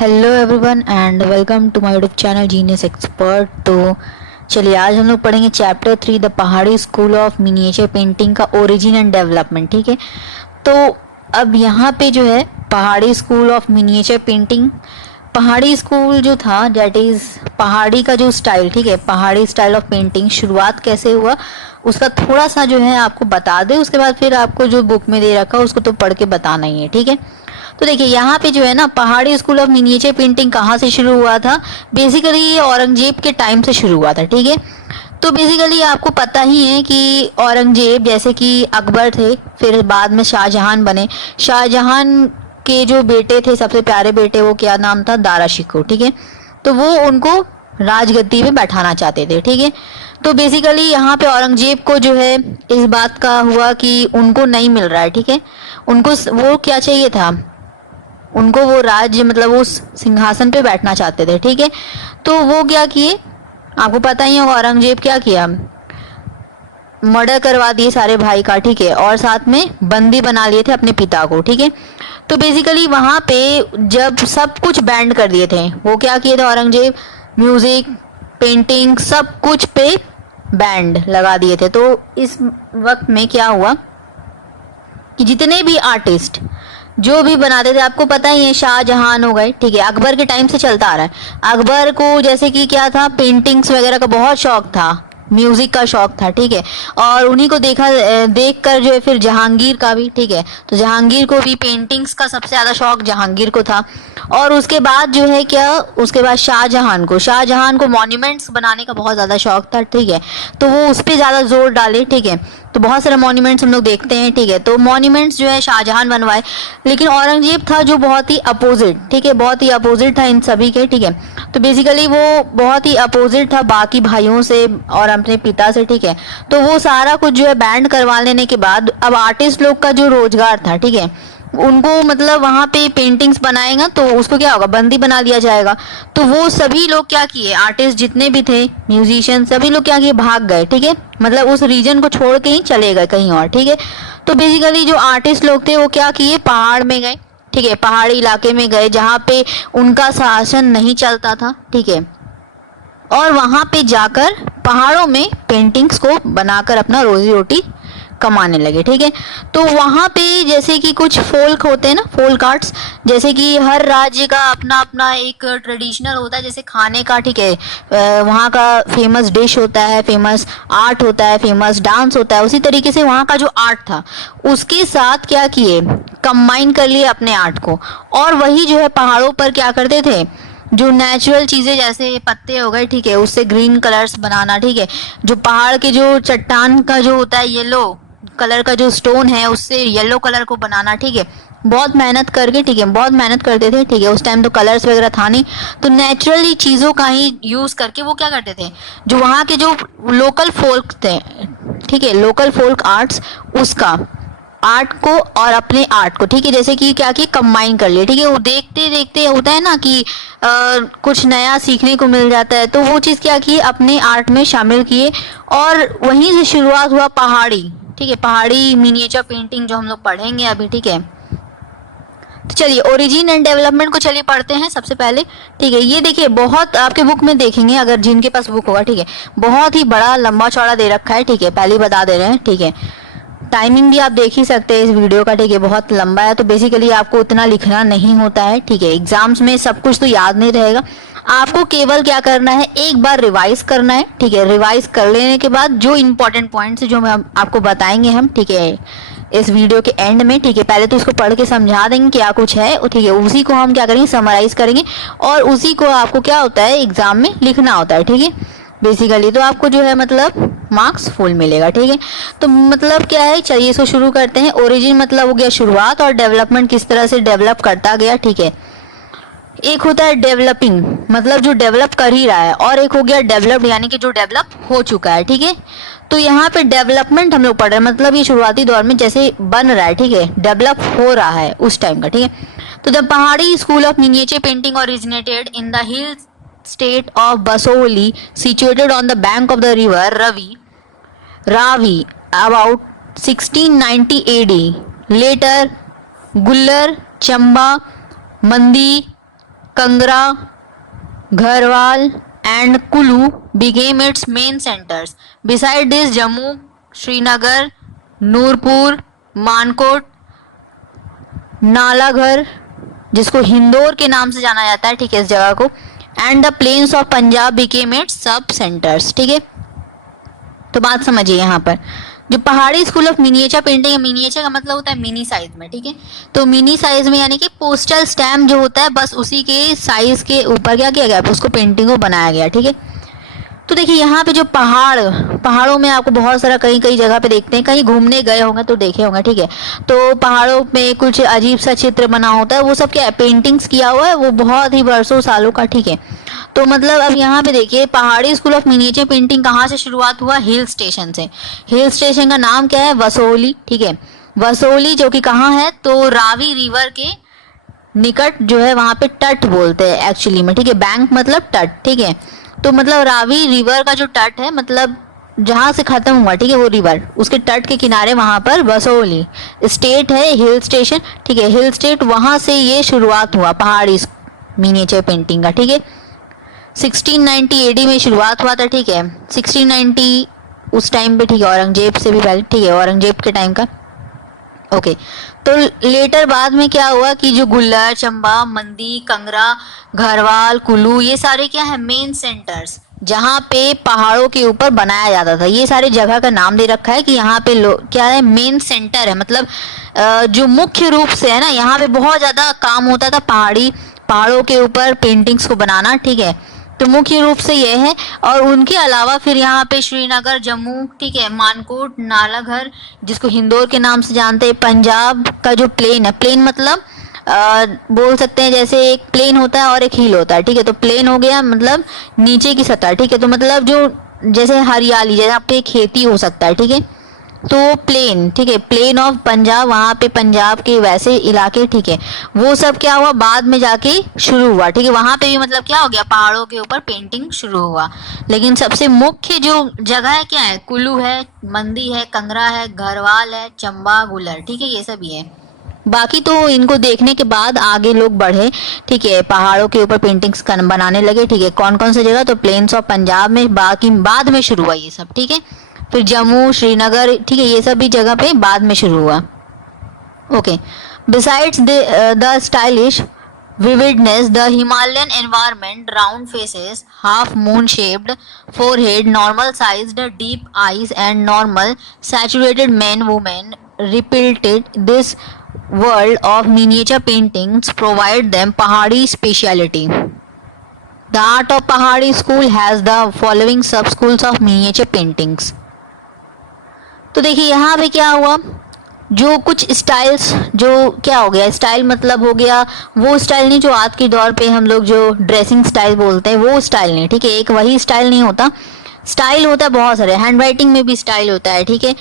Hello everyone and welcome to my YouTube channel genius expert. तो चलिए आज हम लोग पढ़ेंगे chapter 3 the Pahari school of miniature painting का ओरिजिन एंड डेवलपमेंट। ठीक है, तो अब यहाँ पे जो है Pahari school of miniature painting, Pahari school जो था दैट इज पहाड़ी का जो स्टाइल, ठीक है, पहाड़ी स्टाइल ऑफ पेंटिंग शुरुआत कैसे हुआ उसका थोड़ा सा जो है आपको बता दे, उसके बाद फिर आपको जो बुक में दे रखा उसको तो पढ़ के बताना ही है। ठीक है, तो देखिए यहाँ पे जो है ना पहाड़ी स्कूल ऑफ मिनिएचर पेंटिंग कहाँ से शुरू हुआ था। बेसिकली ये औरंगजेब के टाइम से शुरू हुआ था। ठीक है, तो बेसिकली आपको पता ही है कि औरंगजेब जैसे कि अकबर थे, फिर बाद में शाहजहां बने। शाहजहां के जो बेटे थे, सबसे प्यारे बेटे, वो क्या नाम था, दारा शिकोह। ठीक है, तो वो उनको राजगद्दी में बैठाना चाहते थे। ठीक है, तो बेसिकली यहाँ पे औरंगजेब को जो है इस बात का हुआ कि उनको नहीं मिल रहा है। ठीक है, उनको वो क्या चाहिए था, उनको वो राज्य मतलब उस सिंहासन पे बैठना चाहते थे। ठीक है, तो वो क्या किए, आपको पता ही होगा औरंगजेब क्या किया, मर्डर करवा दिए सारे भाई का। ठीक है, और साथ में बंदी बना लिए थे अपने पिता को। ठीक है, तो बेसिकली वहां पे जब सब कुछ बैंड कर दिए थे, वो क्या किए थे औरंगजेब, म्यूजिक, पेंटिंग, सब कुछ पे बैंड लगा दिए थे। तो इस वक्त में क्या हुआ कि जितने भी आर्टिस्ट जो भी बनाते थे, आपको पता ही है शाहजहां हो गए, ठीक है, अकबर के टाइम से चलता आ रहा है। अकबर को जैसे कि क्या था, पेंटिंग्स वगैरह का बहुत शौक था, म्यूजिक का शौक था। ठीक है, और उन्हीं को देख कर जो है फिर जहांगीर का भी, ठीक है, तो जहांगीर को भी पेंटिंग्स का सबसे ज्यादा शौक जहांगीर को था। और उसके बाद जो है क्या, उसके बाद शाहजहां को मॉन्यूमेंट्स बनाने का बहुत ज्यादा शौक था। ठीक है, तो वो उस पर ज्यादा जोर डाले। ठीक है, तो बहुत सारे मॉन्यूमेंट्स हम लोग देखते हैं। ठीक है, तो मॉन्यूमेंट्स जो है शाहजहां बनवाए, लेकिन औरंगजेब था जो बहुत ही अपोजिट, ठीक है, बहुत ही अपोजिट था इन सभी के। ठीक है, तो बेसिकली वो बहुत ही अपोजिट था बाकी भाइयों से और अपने पिता से। ठीक है, तो वो सारा कुछ जो है बैंड करवा लेने के बाद अब आर्टिस्ट लोग का जो रोजगार था, ठीक है, उनको मतलब वहां पे पेंटिंग्स बनाएगा तो उसको क्या होगा, बंदी बना दिया जाएगा। तो वो सभी लोग क्या किए, आर्टिस्ट जितने भी थे, म्यूजिशियन, सभी लोग क्या किए, भाग गए। ठीक है, मतलब उस रीजन को छोड़ के ही चले गए कहीं और। ठीक है, तो बेसिकली जो आर्टिस्ट लोग थे वो क्या किए, पहाड़ में गए। ठीक है, पहाड़ी इलाके में गए जहाँ पे उनका शासन नहीं चलता था। ठीक है, और वहां पे जाकर पहाड़ों में पेंटिंग्स को बनाकर अपना रोजी रोटी कमाने लगे। ठीक है, तो वहां पे जैसे कि कुछ फोल्क होते हैं ना, फोल्क आर्ट्स, जैसे कि हर राज्य का अपना अपना एक ट्रेडिशनल होता है, जैसे खाने का। ठीक है, वहाँ का फेमस डिश होता है, फेमस आर्ट होता है, फेमस डांस होता है। उसी तरीके से वहाँ का जो आर्ट था उसके साथ क्या किए, कंबाइन कर लिए अपने आर्ट को। और वही जो है पहाड़ों पर क्या करते थे, जो नेचुरल चीजें जैसे पत्ते हो गए, ठीक है, उससे ग्रीन कलर्स बनाना। ठीक है, जो पहाड़ के जो चट्टान का जो होता है येलो कलर का जो स्टोन है उससे येलो कलर को बनाना। ठीक है, बहुत मेहनत करके, ठीक है, बहुत मेहनत करते थे। ठीक है, उस टाइम तो कलर्स वगैरह था नहीं, तो नेचुरली चीजों का ही यूज करके वो क्या करते थे, जो वहाँ के जो लोकल फोल्क थे, ठीक है, लोकल फोल्क आर्ट्स, उसका आर्ट को और अपने आर्ट को, ठीक है, जैसे कि क्या किया, कंबाइन कर लिया। ठीक है, वो देखते देखते होता है ना कि कुछ नया सीखने को मिल जाता है, तो वो चीज़ क्या की, अपने आर्ट में शामिल किए। और वहीं से शुरुआत हुआ पहाड़ी, ठीक है, पहाड़ी मिनिएचर पेंटिंग जो हम लोग पढ़ेंगे अभी। ठीक है, तो चलिए ओरिजिन एंड डेवलपमेंट को चलिए पढ़ते हैं सबसे पहले। ठीक है, ये देखिए बहुत आपके बुक में देखेंगे, अगर जिनके पास बुक होगा, ठीक है, बहुत ही बड़ा लंबा चौड़ा दे रखा है। ठीक है, पहले ही बता दे रहे हैं। ठीक है, टाइमिंग भी आप देख ही सकते हैं इस वीडियो का। ठीक है, बहुत लंबा है, तो बेसिकली आपको उतना लिखना नहीं होता है। ठीक है, एग्जाम्स में सब कुछ तो याद नहीं रहेगा, आपको केवल क्या करना है, एक बार रिवाइज करना है। ठीक है, रिवाइज कर लेने के बाद जो इंपॉर्टेंट पॉइंट्स जो हम आपको बताएंगे हम, ठीक है, इस वीडियो के एंड में, ठीक है, पहले तो उसको पढ़ के समझा देंगे क्या कुछ है, ठीक है, उसी को हम क्या करेंगे, समराइज करेंगे, और उसी को आपको क्या होता है एग्जाम में लिखना होता है। ठीक है, बेसिकली तो आपको जो है मतलब मार्क्स फुल मिलेगा। ठीक है, तो मतलब क्या है, चलिए इसको शुरू करते हैं। ओरिजिन मतलब हो गया शुरुआत, और डेवलपमेंट किस तरह से डेवलप करता गया। ठीक है, एक होता है डेवलपिंग, मतलब जो डेवलप कर ही रहा है, और एक हो गया डेवलप्ड, यानी कि जो डेवलप हो चुका है। ठीक है, तो यहाँ पे डेवलपमेंट हम लोग पढ़ रहे हैं, मतलब ये शुरुआती दौर में जैसे बन रहा है, ठीक है, डेवलप हो रहा है उस टाइम का। ठीक है, तो the Pahari school of miniature painting originated in the hill state of Basoli, situated on the bank of the river Ravi, about 1690 AD. Later, Gullar, Chamba, Mandi, Kangra, Garhwal and Kulu became its main centers. Beside this, Jammu, Srinagar, Nurpur, Mankot, Nalagarh जिसको हिंदौर के नाम से जाना जाता है, ठीक है, इस जगह को, and the plains of Punjab became its sub centres. ठीक है, तो बात समझिए यहाँ पर जो Pahari school of miniature painting है, मिनिएचर का मतलब होता है मिनी साइज में, ठीक है, तो मिनी साइज में यानी कि पोस्टल स्टैम्प जो होता है बस उसी के साइज के ऊपर क्या किया गया, उसको पेंटिंग को बनाया गया। ठीक है, तो देखिए यहाँ पे जो पहाड़ों में आपको बहुत सारा कई कई जगह पे देखते हैं, कहीं घूमने गए होंगे तो देखे होंगे। ठीक है, तो पहाड़ों में कुछ अजीब सा चित्र बना होता है, वो सब क्या है, पेंटिंग्स किया हुआ है, वो बहुत ही वर्षों सालों का। ठीक है, तो मतलब अब यहाँ पे देखिए पहाड़ी स्कूल ऑफ मिनिएचर पेंटिंग कहाँ से शुरुआत हुआ, हिल स्टेशन से। हिल स्टेशन का नाम क्या है, वसोली। ठीक है, वसोली जो कि कहाँ है, तो रावी रिवर के निकट जो है, वहां पे तट बोलते हैं एक्चुअली में। ठीक है, बैंक मतलब तट। ठीक है, तो मतलब रावी रिवर का जो तट है, मतलब जहां से खत्म हुआ, ठीक है, वो रिवर, उसके तट के किनारे वहां पर वसोली स्टेट है, हिल स्टेशन। ठीक है, हिल स्टेट, वहां से ये शुरुआत हुआ पहाड़ी मिनिएचर पेंटिंग का। ठीक है, 1690 एडी में शुरुआत हुआ था। ठीक है, 1690 उस टाइम पे, ठीक है, औरंगजेब से भी पहले, ठीक है, औरंगजेब के टाइम का। ओके, तो लेटर बाद में क्या हुआ कि जो गुल्लर, चंबा, मंदी, कंगरा, घरवाल, कुल्लू, ये सारे क्या है, मेन सेंटर्स, जहाँ पे पहाड़ों के ऊपर बनाया जाता था। ये सारे जगह का नाम दे रखा है कि यहाँ पे क्या है, मेन सेंटर है, मतलब जो मुख्य रूप से है ना, यहाँ पे बहुत ज़्यादा काम होता था पहाड़ों के ऊपर पेंटिंग्स को बनाना। ठीक है, तो मुख्य रूप से ये है, और उनके अलावा फिर यहाँ पे श्रीनगर, जम्मू, ठीक है, मानकोट, नालाघर जिसको हिंदौर के नाम से जानते हैं, पंजाब का जो प्लेन है, प्लेन मतलब बोल सकते हैं जैसे एक प्लेन होता है और एक हिल होता है। ठीक है, तो प्लेन हो गया मतलब नीचे की सतह। ठीक है, तो मतलब जो जैसे हरियाली, जैसे आप पे खेती हो सकता है। ठीक है, तो प्लेन, ठीक है, प्लेन ऑफ पंजाब, वहाँ पे पंजाब के वैसे इलाके, ठीक है, वो सब क्या हुआ, बाद में जाके शुरू हुआ। ठीक है, वहाँ पे भी मतलब क्या हो गया, पहाड़ों के ऊपर पेंटिंग शुरू हुआ। लेकिन सबसे मुख्य जो जगह है क्या है, कुल्लू है, मंदी है, कंगरा है, घरवाल है, चंबा, गुलर। ठीक है, ये सब ही है। बाकी तो इनको देखने के बाद आगे लोग बढ़े, ठीक है, पहाड़ों के ऊपर पेंटिंग्स बनाने लगे। ठीक है, कौन कौन सी जगह, तो प्लेन्स ऑफ पंजाब में, बाकी बाद में शुरू हुआ ये सब। ठीक है, फिर जम्मू, श्रीनगर, ठीक है, ये सब भी जगह पे बाद में शुरू हुआ। Okay, besides the stylish vividness, the Himalayan environment, round faces, half moon shaped forehead, normal sized deep eyes, and normal saturated men women repeated this world of miniature paintings provide them Pahadi speciality. The art of Pahadi school has the following sub schools of miniature paintings. तो देखिए यहाँ पे क्या हुआ, जो कुछ styles, जो क्या हो गया, स्टाइल मतलब हो गया वो स्टाइल नहीं जो आज के दौर पे हम लोग जो ड्रेसिंग स्टाइल बोलते हैं, वो स्टाइल नहीं। ठीक है, एक वही स्टाइल नहीं होता, स्टाइल होता है बहुत सारे, हैंड राइटिंग में भी स्टाइल होता है। ठीक है,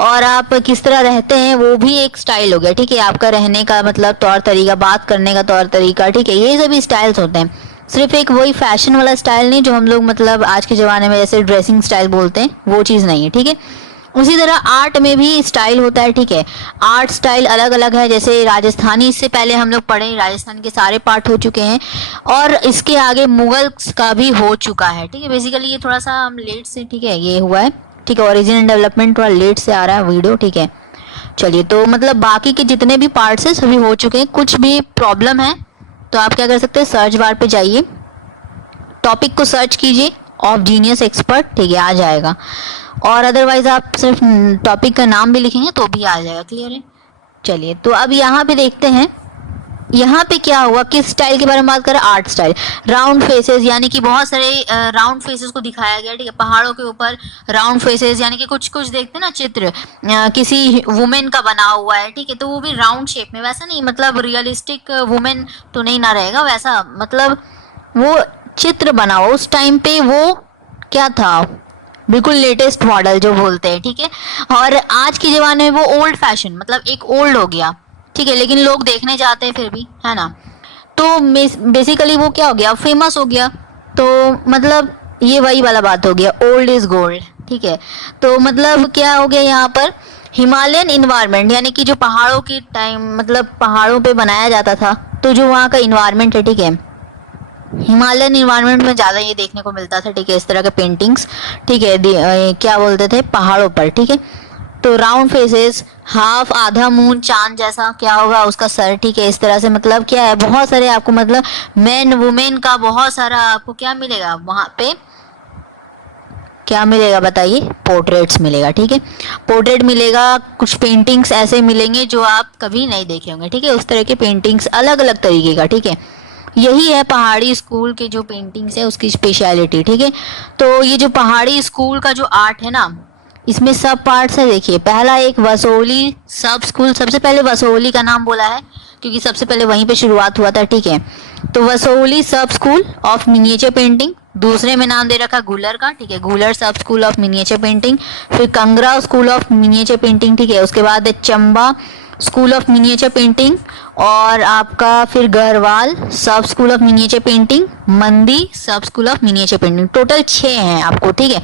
और आप किस तरह रहते हैं वो भी एक स्टाइल हो गया। ठीक है, आपका रहने का मतलब तौर तरीका, बात करने का तौर तरीका, ठीक है, ये सभी स्टाइल्स होते हैं। सिर्फ एक वही फैशन वाला स्टाइल नहीं जो हम लोग मतलब आज के ज़माने में जैसे ड्रेसिंग स्टाइल बोलते हैं, वो चीज़ नहीं है। ठीक है, उसी तरह आर्ट में भी स्टाइल होता है। ठीक है, आर्ट स्टाइल अलग अलग है, जैसे राजस्थानी, इससे पहले हम लोग पढ़े, राजस्थान के सारे पार्ट हो चुके हैं, और इसके आगे मुगल का भी हो चुका है। ठीक है, बेसिकली ये थोड़ा सा हम लेट से, ठीक है, ये हुआ है। ठीक है, ओरिजिन एंड डेवलपमेंट थोड़ा लेट से आ रहा है वीडियो। ठीक है, चलिए, तो मतलब बाकी के जितने भी पार्ट्स हैं सभी हो चुके हैं। कुछ भी प्रॉब्लम है तो आप क्या कर सकते हैं, सर्च बार पे जाइए, टॉपिक को सर्च कीजिए, ऑफ जीनियस एक्सपर्ट, ठीक है, आ जाएगा, और अदरवाइज आप सिर्फ टॉपिक का नाम भी लिखेंगे तो भी आ जाएगा। क्लियर है, चलिए, तो अब यहाँ पे देखते हैं यहाँ पे क्या हुआ, किस स्टाइल के बारे में बात करें, आर्ट स्टाइल। राउंड फेसेस, यानी कि बहुत सारे राउंड फेसेस को दिखाया गया। ठीक है, पहाड़ों के ऊपर राउंड फेसेस, यानी कि कुछ कुछ देखते हैं ना चित्र, किसी वुमेन का बना हुआ है। ठीक है, तो वो भी राउंड शेप में, वैसा नहीं मतलब रियलिस्टिक वुमेन तो नहीं ना रहेगा वैसा, मतलब वो चित्र बना हुआ उस टाइम पे, वो क्या था, बिल्कुल लेटेस्ट मॉडल जो बोलते हैं। ठीक है, और आज के ज़माने में वो ओल्ड फैशन, मतलब एक ओल्ड हो गया। ठीक है, लेकिन लोग देखने जाते हैं फिर भी, है ना, तो बेसिकली वो क्या हो गया, फेमस हो गया। तो मतलब ये वही वाला बात हो गया, ओल्ड इज गोल्ड। ठीक है, तो मतलब क्या हो गया यहाँ पर, हिमालयन इन्वायरमेंट, यानी कि जो पहाड़ों के टाइम मतलब पहाड़ों पे बनाया जाता था, तो जो वहाँ का इन्वायरमेंट है, ठीक है, हिमालयन इन्वायरमेंट में ज़्यादा ये देखने को मिलता था, ठीक है, इस तरह के पेंटिंग्स, ठीक है, क्या बोलते थे, पहाड़ों पर, ठीक है। तो राउंड फेसेस, हाफ, आधा मून, चांद जैसा क्या होगा उसका सर, ठीक है, इस तरह से, मतलब क्या है, बहुत सारे आपको, मतलब मैन वुमेन का बहुत सारा आपको क्या मिलेगा वहाँ पे, क्या मिलेगा बताइए, पोर्ट्रेट्स मिलेगा, ठीक है, पोर्ट्रेट मिलेगा, कुछ पेंटिंग्स ऐसे मिलेंगे जो आप कभी नहीं देखे होंगे, ठीक है, उस तरह के पेंटिंग्स अलग अलग तरीके का, ठीक है। यही है पहाड़ी स्कूल के जो पेंटिंग्स है उसकी स्पेशलिटी, ठीक है। तो ये जो पहाड़ी स्कूल का जो आर्ट है ना, इसमें सब पार्ट्स है, देखिए, पहला एक वसोली सब स्कूल, सबसे पहले वसोली का नाम बोला है क्योंकि सबसे पहले वहीं पे शुरुआत हुआ था, ठीक है। तो वसोली सब स्कूल ऑफ मिनिएचर पेंटिंग, दूसरे में नाम दे रखा गुलर का, ठीक है, गुलर सब स्कूल ऑफ मिनिएचर पेंटिंग। फिर Kangra school of miniature painting, ठीक है, उसके बाद Chamba school of miniature painting, और आपका फिर गढ़वाल सब स्कूल ऑफ मिनिएचर पेंटिंग, मंदी सब school of miniature painting. Total 6 हैं आपको, ठीक है।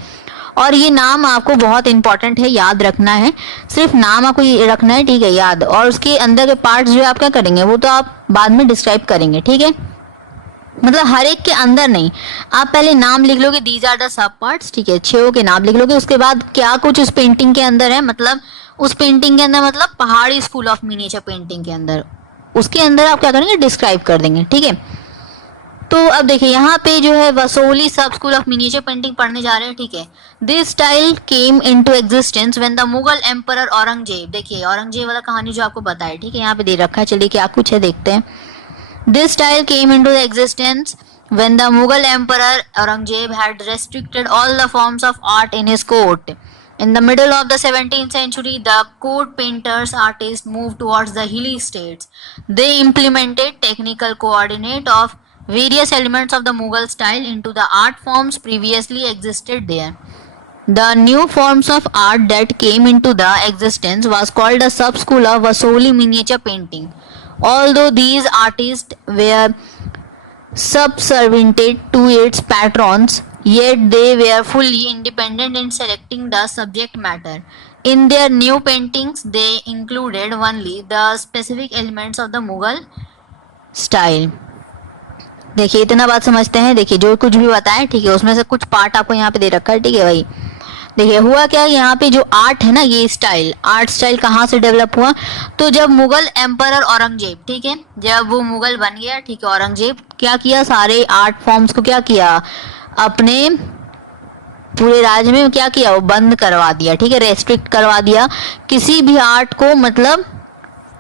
और ये नाम आपको बहुत इंपॉर्टेंट है, याद रखना है, सिर्फ नाम आपको रखना है, ठीक है, याद, और उसके अंदर के पार्ट्स जो आप क्या करेंगे वो तो आप बाद में डिस्क्राइब करेंगे, ठीक है। मतलब हर एक के अंदर नहीं, आप पहले नाम लिख लोगे, these are the sub parts, ठीक है, 6 के नाम लिख लोगे, उसके बाद क्या कुछ उस पेंटिंग के अंदर है, मतलब उस पेंटिंग के अंदर, मतलब पहाड़ी स्कूल ऑफ मिनिएचर पेंटिंग के अंदर, उसके अंदर आप क्या करेंगे, डिस्क्राइब कर देंगे, ठीक है। तो अब देखिए यहाँ पे जो है वसोली सब स्कूल ऑफ मिनिएचर पेंटिंग पढ़ने जा रहे हैं, ठीक है। This style came into existence when the Mughal emperor Aurangzeb, देखिए औरंगजेब वाला कहानी जो आपको बताया, ठीक है, यहाँ पे दे रखा है, चलिए क्या कुछ है देखते हैं। This style came into existence when the Mughal emperor Aurangzeb had restricted all the forms of art in his court. In the middle of the 17th century, the court painters artists moved towards the hilly states. They implemented technical coordinate of various elements of the Mughal style into the art forms previously existed there. The new forms of art that came into the existence was called a sub-school of Vasoli miniature painting. Although these artists were subservient to its patrons, yet they were fully independent in selecting the subject matter. In their new paintings, they included only the specific elements of the Mughal style. देखिए इतना बात समझते हैं, देखिए जो कुछ भी बताएं, ठीक है, उसमें से कुछ पार्ट आपको यहाँ पे दे रखा है, ठीक है भाई। देखिए हुआ क्या, यहाँ पे जो आर्ट है ना, ये स्टाइल, आर्ट स्टाइल कहाँ से डेवलप हुआ, तो जब मुगल एम्परर औरंगजेब, ठीक है, जब वो मुगल बन गया, ठीक है, औरंगजेब क्या किया, सारे आर्ट फॉर्म्स को क्या किया, अपने पूरे राज्य में क्या किया, वो बंद करवा दिया, ठीक है, रेस्ट्रिक्ट करवा दिया, किसी भी आर्ट को, मतलब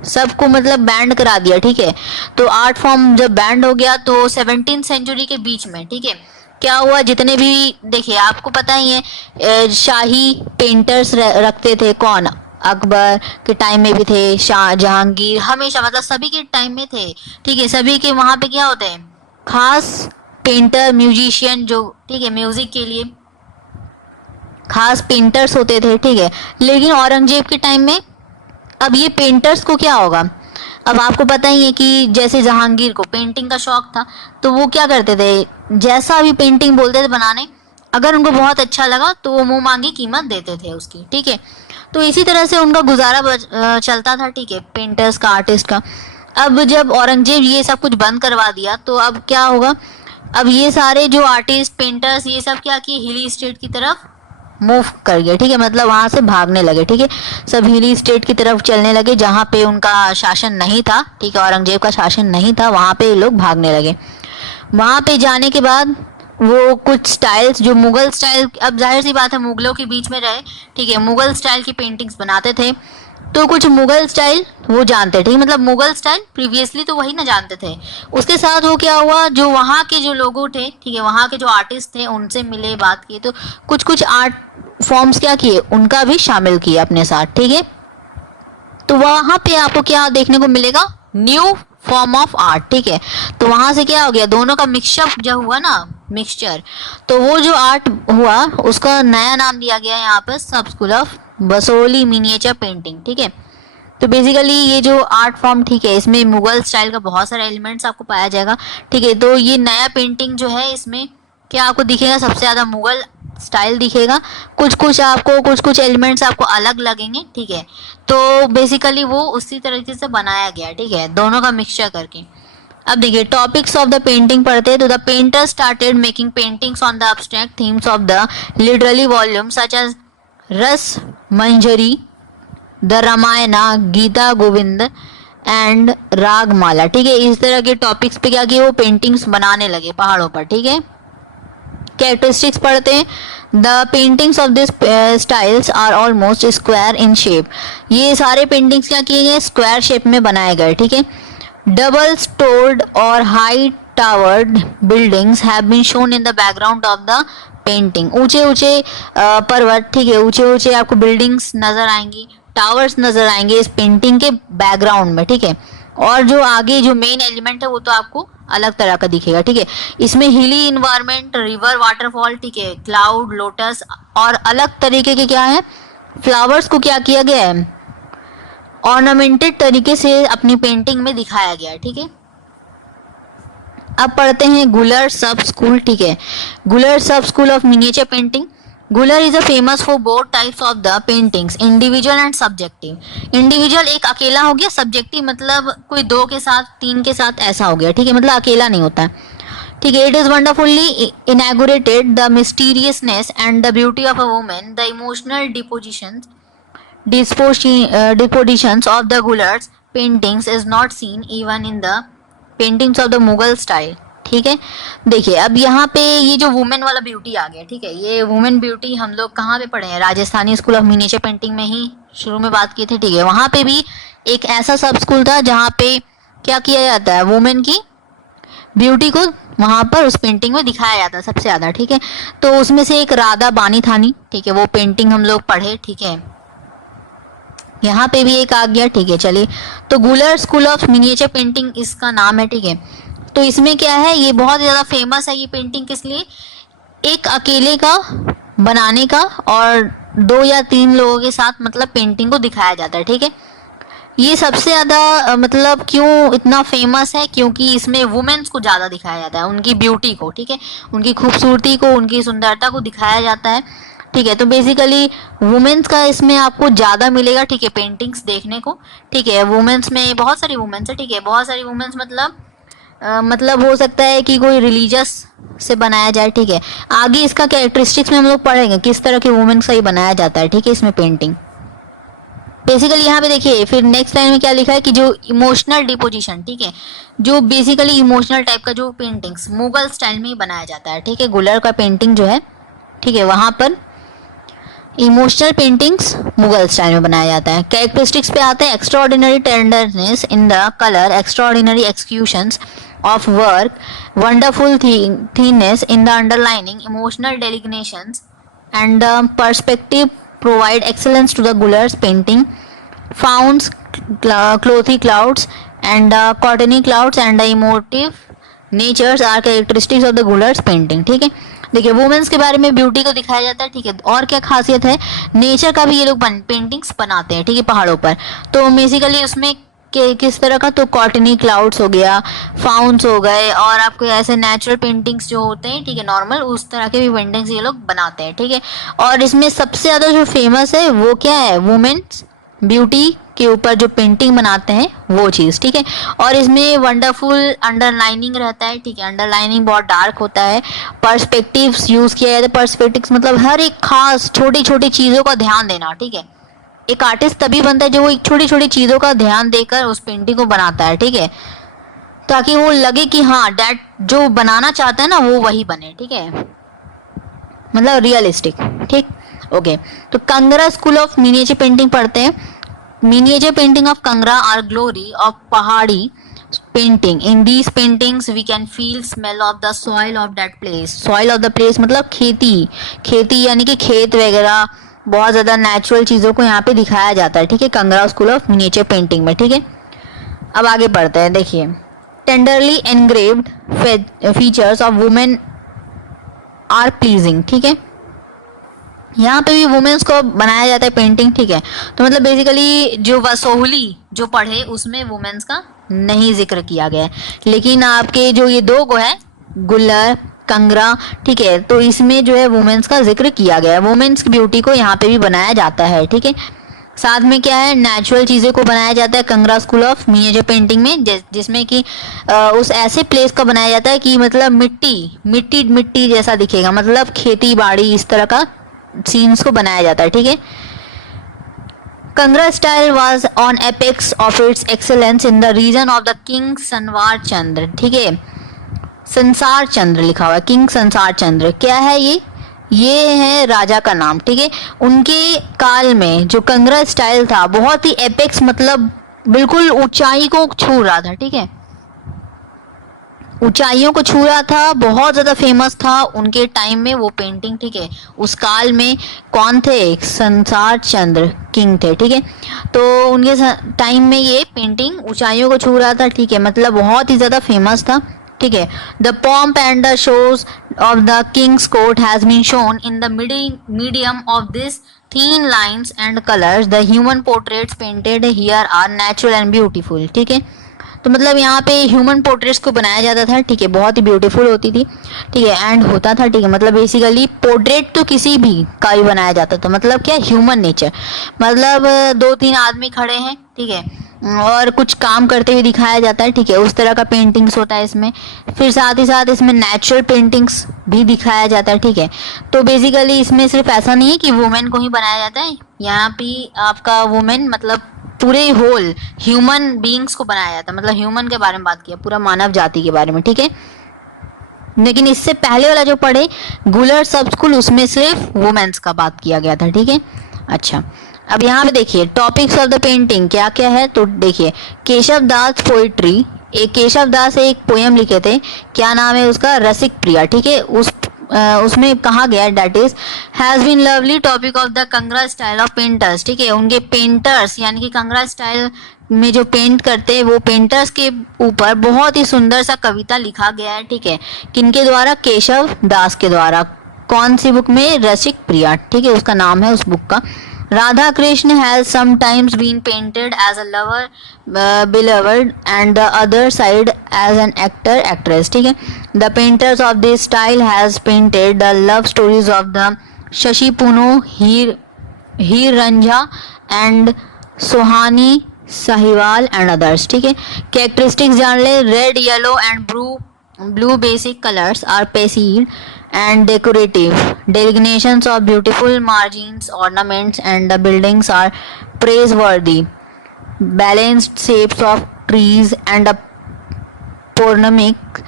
सबको, मतलब बैंड करा दिया, ठीक है। तो आर्ट फॉर्म जब बैंड हो गया तो 17th सेंचुरी के बीच में, ठीक है, क्या हुआ, जितने भी, देखिए आपको पता ही है, शाही पेंटर्स रखते थे कौन, अकबर के टाइम में भी थे, शाह जहांगीर, हमेशा, मतलब सभी के टाइम में थे, ठीक है, सभी के वहाँ पे क्या होते हैं, खास पेंटर, म्यूजिशियन, जो, ठीक है, म्यूजिक के लिए खास पेंटर्स होते थे, ठीक है। लेकिन औरंगजेब के टाइम में अब ये पेंटर्स को क्या होगा, अब आपको पता ही है कि जैसे जहांगीर को पेंटिंग का शौक था, तो वो क्या करते थे, जैसा भी पेंटिंग बोलते थे बनाने, अगर उनको बहुत अच्छा लगा तो वो मुंह मांगी कीमत देते थे उसकी, ठीक है। तो इसी तरह से उनका गुजारा चलता था, ठीक है, पेंटर्स का, आर्टिस्ट का। अब जब औरंगजेब ये सब कुछ बंद करवा दिया तो अब क्या होगा, अब ये सारे जो आर्टिस्ट, पेंटर्स, ये सब क्या किए, हिली स्टेट की तरफ मूव कर गए, ठीक है, मतलब वहां से भागने लगे, ठीक है, सब हिली स्टेट की तरफ चलने लगे, जहां पे उनका शासन नहीं था, ठीक है, औरंगजेब का शासन नहीं था, वहां पे लोग भागने लगे। वहां पे जाने के बाद वो कुछ स्टाइल्स, जो मुगल स्टाइल, अब जाहिर सी बात है मुगलों के बीच में रहे, ठीक है, मुगल स्टाइल की पेंटिंग्स बनाते थे, तो कुछ मुगल स्टाइल वो जानते, ठीक है, मतलब मुगल स्टाइल प्रीवियसली तो वही ना जानते थे, उसके साथ वो क्या हुआ, जो वहाँ के जो लोगों थे, ठीक है, वहाँ के जो आर्टिस्ट थे उनसे मिले, बात किए, तो कुछ कुछ आर्ट फॉर्म्स क्या किए, उनका भी शामिल किया अपने साथ, ठीक है। तो वहां पे आपको क्या देखने को मिलेगा, न्यू फॉर्म ऑफ आर्ट, ठीक है। तो वहां से क्या हो गया, दोनों का मिक्सअप जो हुआ ना, मिक्सचर, तो वो जो आर्ट हुआ उसका नया नाम दिया गया यहाँ पे सब school of Basoli miniature painting, ठीक है। तो बेसिकली ये जो आर्ट फॉर्म, ठीक है, इसमें मुगल स्टाइल का बहुत सारा एलिमेंट्स आपको पाया जाएगा, ठीक है। तो ये नया पेंटिंग जो है, इसमें क्या आपको दिखेगा, सबसे ज़्यादा मुगल स्टाइल दिखेगा, कुछ कुछ एलिमेंट्स आपको अलग लगेंगे, ठीक है। तो बेसिकली वो उसी तरीके से बनाया गया, ठीक है, दोनों का मिक्सचर करके। अब देखिए टॉपिक्स ऑफ द पेंटिंग पढ़ते हैं। तो the painter started making paintings on the abstract themes of the literary volume such as Ras Manjari, the Ramayana, Gita Govind and Ragamala. ठीक है, इस तरह के टॉपिक्स पे क्या किए, वो पेंटिंग्स बनाने लगे पहाड़ों पर। ठीक है, कैरेक्टरिस्टिक्स पढ़ते हैं। The paintings of this styles are almost square in shape. ये सारे पेंटिंग्स क्या किए गए, स्क्वायर शेप में बनाए गए। ठीक है, डबल स्टोर्ड और high towered buildings have been shown in the background of the painting. ऊंचे ऊंचे पर्वत, ठीक है, ऊंचे ऊंचे आपको बिल्डिंग्स नजर आएंगी, टावर्स नजर आएंगे इस पेंटिंग के बैकग्राउंड में। ठीक है, और जो आगे जो मेन एलिमेंट है वो तो आपको अलग तरह का दिखेगा। ठीक है, इसमें हिली इन्वायरमेंट, रिवर, वाटरफॉल, ठीक है, क्लाउड, लोटस और अलग तरीके के क्या है, फ्लावर्स को क्या किया गया है, ऑर्नामेंटेड तरीके से अपनी पेंटिंग में दिखाया गया है। ठीक है, अब पढ़ते हैं गुलर सब स्कूल। ठीक है, गुलर सब स्कूल ऑफ मिनिएचर पेंटिंग। गुलर is a famous for both types of the paintings, individual and subjective. Individual एक अकेला हो गया, सब्जेक्टिव मतलब कोई दो के साथ, तीन के साथ ऐसा हो गया। ठीक है, मतलब अकेला नहीं होता है। ठीक है, it is wonderfully inaugurated the mysteriousness and the beauty of a woman, the emotional dispositions of the Gullar's paintings is not seen even in the paintings of the Mughal style। ठीक है, देखिए अब यहाँ पे ये जो वुमेन वाला beauty आ गया। ठीक है, ये वुमेन ब्यूटी हम लोग कहाँ पे पढ़े हैं, Rajasthani school of miniature painting में ही शुरू में बात की थी। ठीक है, वहाँ पे भी एक ऐसा सब स्कूल था जहाँ पे क्या किया जाता है, वुमेन की ब्यूटी को वहां पर उस पेंटिंग में दिखाया जाता है सबसे ज्यादा। ठीक है, तो उसमें से एक राधा बानी थानी, ठीक है, वो पेंटिंग हम लोग पढ़े। ठीक है, यहाँ पे भी एक आ गया। ठीक है, चलिए, तो गुलर स्कूल ऑफ मिनिएचर पेंटिंग इसका नाम है। ठीक है, तो इसमें क्या है, ये बहुत ज़्यादा फेमस है ये पेंटिंग, किस लिए, एक अकेले का बनाने का और दो या तीन लोगों के साथ मतलब पेंटिंग को दिखाया जाता है। ठीक है, ये सबसे ज़्यादा मतलब क्यों इतना फेमस है, क्योंकि इसमें वुमेन्स को ज़्यादा दिखाया जाता है, उनकी ब्यूटी को, ठीक है, उनकी खूबसूरती को, उनकी सुंदरता को दिखाया जाता है। ठीक है, तो बेसिकली वुमेन्स का इसमें आपको ज़्यादा मिलेगा। ठीक है, पेंटिंग्स देखने को। ठीक है, वुमेन्स में बहुत सारी वुमेन्स है। ठीक है, बहुत सारी वुमेन्स मतलब हो सकता है कि कोई रिलीजियस से बनाया जाए। ठीक है, आगे इसका कैरेक्टरिस्टिक्स में हम लोग पढ़ेंगे किस तरह के वुमेन्स का ही बनाया जाता है। ठीक है, इसमें पेंटिंग बेसिकली यहाँ पे देखिए, फिर नेक्स्ट लाइन में क्या लिखा है कि जो इमोशनल डिपोजिशन, ठीक है, जो बेसिकली इमोशनल टाइप का जो पेंटिंग्स मुगल स्टाइल में ही बनाया जाता है। ठीक है, गुलर का पेंटिंग जो है, ठीक है, वहाँ पर इमोशनल पेंटिंग्स मुगल स्टाइल में बनाया जाता है। कैरेक्टरिस्टिक्स पे आते हैं, extraordinary tenderness in the colour, extraordinary executions of work, wonderful thinness in the underlining, emotional delineations and the perspective provide excellence to the Gullar's painting. Founds, clothy clouds and cottony clouds and the emotive natures are characteristics of the Gullar's painting। ठीक है, देखिए women's के बारे में beauty को दिखाया जाता है। ठीक है, और क्या खासियत है, नेचर का भी ये लोग पेंटिंग्स बनाते हैं। ठीक है, पहाड़ों पर, तो बेसिकली उसमें किस तरह का, तो कॉटनी क्लाउड्स हो गया, फाउंड्स हो गए, और आपको ऐसे नेचुरल पेंटिंग्स जो होते हैं, ठीक है, नॉर्मल, उस तरह के भी पेंटिंग्स ये लोग बनाते हैं। ठीक है, और इसमें सबसे ज़्यादा जो फेमस है वो क्या है, वुमेन्स ब्यूटी के ऊपर जो पेंटिंग बनाते हैं वो चीज़। ठीक है, और इसमें वंडरफुल अंडरलाइनिंग रहता है। ठीक है, अंडरलाइनिंग बहुत डार्क होता है, पर्सपेक्टिव्स यूज़ किया जाता है। पर्सपेक्टिव्स मतलब हर एक खास छोटी छोटी चीज़ों का ध्यान देना। ठीक है, एक आर्टिस्ट तभी बनता है जो वो एक छोटी छोटी चीज़ों का ध्यान देकर उस पेंटिंग को बनाता है। ठीक है, ताकि वो लगे कि हाँ डैट जो बनाना चाहता है ना वो वही बने। ठीक है, मतलब रियलिस्टिक। ठीक, ओके, तो Kangra school of miniature painting पढ़ते हैं। Miniature painting of Kangra are glory of Pahari painting. In these paintings we can feel smell of the soil of that place. Soil of the place मतलब खेती यानी कि खेत वगैरह, बहुत ज़्यादा नेचुरल चीज़ों को यहाँ पे दिखाया जाता है। ठीक है, Kangra school of miniature painting में। ठीक है, अब आगे बढ़ते हैं। देखिए, tenderly engraved features of women are pleasing. ठीक है, यहाँ पे भी वुमेन्स को बनाया जाता है पेंटिंग। ठीक है, तो मतलब बेसिकली जो वसोहली जो पढ़े उसमें वुमेन्स का नहीं जिक्र किया गया है, लेकिन आपके जो ये दो को है, गुल्लर, कंगरा, ठीक है, तो इसमें जो है वुमेन्स का जिक्र किया गया है। वुमेन्स की ब्यूटी को यहाँ पे भी बनाया जाता है। ठीक है, साथ में क्या है, नेचुरल चीज़ों को बनाया जाता है Kangra school of miniature painting में, जिसमें कि उस ऐसे प्लेस का बनाया जाता है कि मतलब मिट्टी मिट्टी मिट्टी जैसा दिखेगा, मतलब खेती बाड़ी इस तरह का सीन्स को बनाया जाता है, ठीक है। Kangra style was on apex of its excellence in the region of the king Sanwar Chandra, ठीक है। संसार चंद्र लिखा हुआ है, किंग संसार चंद्र क्या है ये है राजा का नाम, ठीक है। उनके काल में जो कंगरा स्टाइल था बहुत ही एपेक्स, मतलब बिल्कुल ऊंचाई को छू रहा था, ठीक है, ऊंचाइयों को छू रहा था, बहुत ज्यादा फेमस था उनके टाइम में वो पेंटिंग, ठीक है। उस काल में कौन थे, संसार चंद्र किंग थे, ठीक है। तो उनके टाइम में ये पेंटिंग ऊंचाइयों को छू रहा था, ठीक है, मतलब बहुत ही ज्यादा फेमस था, ठीक है। The pomp and the shows of the kings court has been shown in the medium of this thin lines and colours. The human portraits painted here are natural and beautiful, ठीक है। तो मतलब यहाँ पे human portraits को बनाया जाता था, ठीक है, बहुत ही ब्यूटीफुल होती थी, ठीक है, एंड होता था, ठीक है, मतलब बेसिकली पोर्ट्रेट तो किसी भी का भी बनाया जाता था, मतलब क्या, ह्यूमन नेचर, मतलब 2-3 आदमी खड़े हैं, ठीक है, और कुछ काम करते हुए दिखाया जाता है, ठीक है, उस तरह का पेंटिंग्स होता है इसमें। फिर साथ ही साथ इसमें नेचुरल पेंटिंग्स भी दिखाया जाता है, ठीक है। तो बेसिकली इसमें सिर्फ ऐसा नहीं है कि वुमेन को ही बनाया जाता है, यहाँ भी आपका वुमेन मतलब पूरे होल ह्यूमन बीइंग्स को बनाया जाता है, मतलब ह्यूमन के बारे में बात किया, पूरा मानव जाति के बारे में, ठीक है। लेकिन इससे पहले वाला जो पढ़े गुलर सब स्कूल, उसमें सिर्फ वुमेन्स का बात किया गया था, ठीक है। अच्छा, अब यहाँ पे देखिए टॉपिक्स ऑफ द पेंटिंग क्या क्या है, तो देखिए केशव दास पोइट्री, एक केशव दास एक पोएम लिखे थे, क्या नाम है उसका, रसिक प्रिया, ठीक है। उसमें कहा गया that is has been lovely topic of the Kangra style of painters, ठीक है। उनके पेंटर्स यानी कि कंगरा स्टाइल में जो पेंट करते हैं वो पेंटर्स के ऊपर बहुत ही सुंदर सा कविता लिखा गया है, ठीक है, किनके द्वारा, केशव दास के द्वारा। कौन सी बुक में, रसिक प्रिया, ठीक है, उसका नाम है उस बुक का। Radha Krishna has sometimes been painted as a lover, beloved, and the other side as an actor, actress, ठीक है। The painters of this style has painted the love stories of the Shashi Puno, Heer Ranjha, and Sohani Sahiwal and others, ठीक है। Characteristics जान ले, red, yellow, and blue basic colors are pastel and decorative. Designations of beautiful margins, ornaments, and the buildings are praiseworthy. Balanced shapes of trees and a panoramic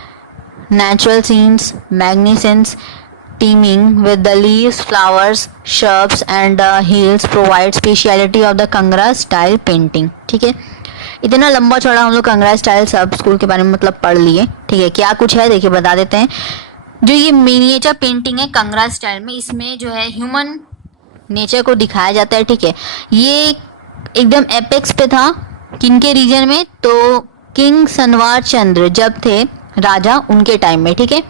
natural scenes, magnificence teeming with the leaves, flowers, shrubs, and the hills provide speciality of the Kangra style painting, ठीक है। इतना लंबा चौड़ा हम लोग Kangra style सब school के बारे में मतलब पढ़ लिए, ठीक है। क्या कुछ है देखिए बता देते हैं। जो ये मिनिएचर पेंटिंग है कंगरा स्टाइल में, इसमें जो है ह्यूमन नेचर को दिखाया जाता है, ठीक है। ये एकदम एपेक्स पे था, किनके रीजन में, तो किंग संवार चंद्र जब थे राजा उनके टाइम में, ठीक है।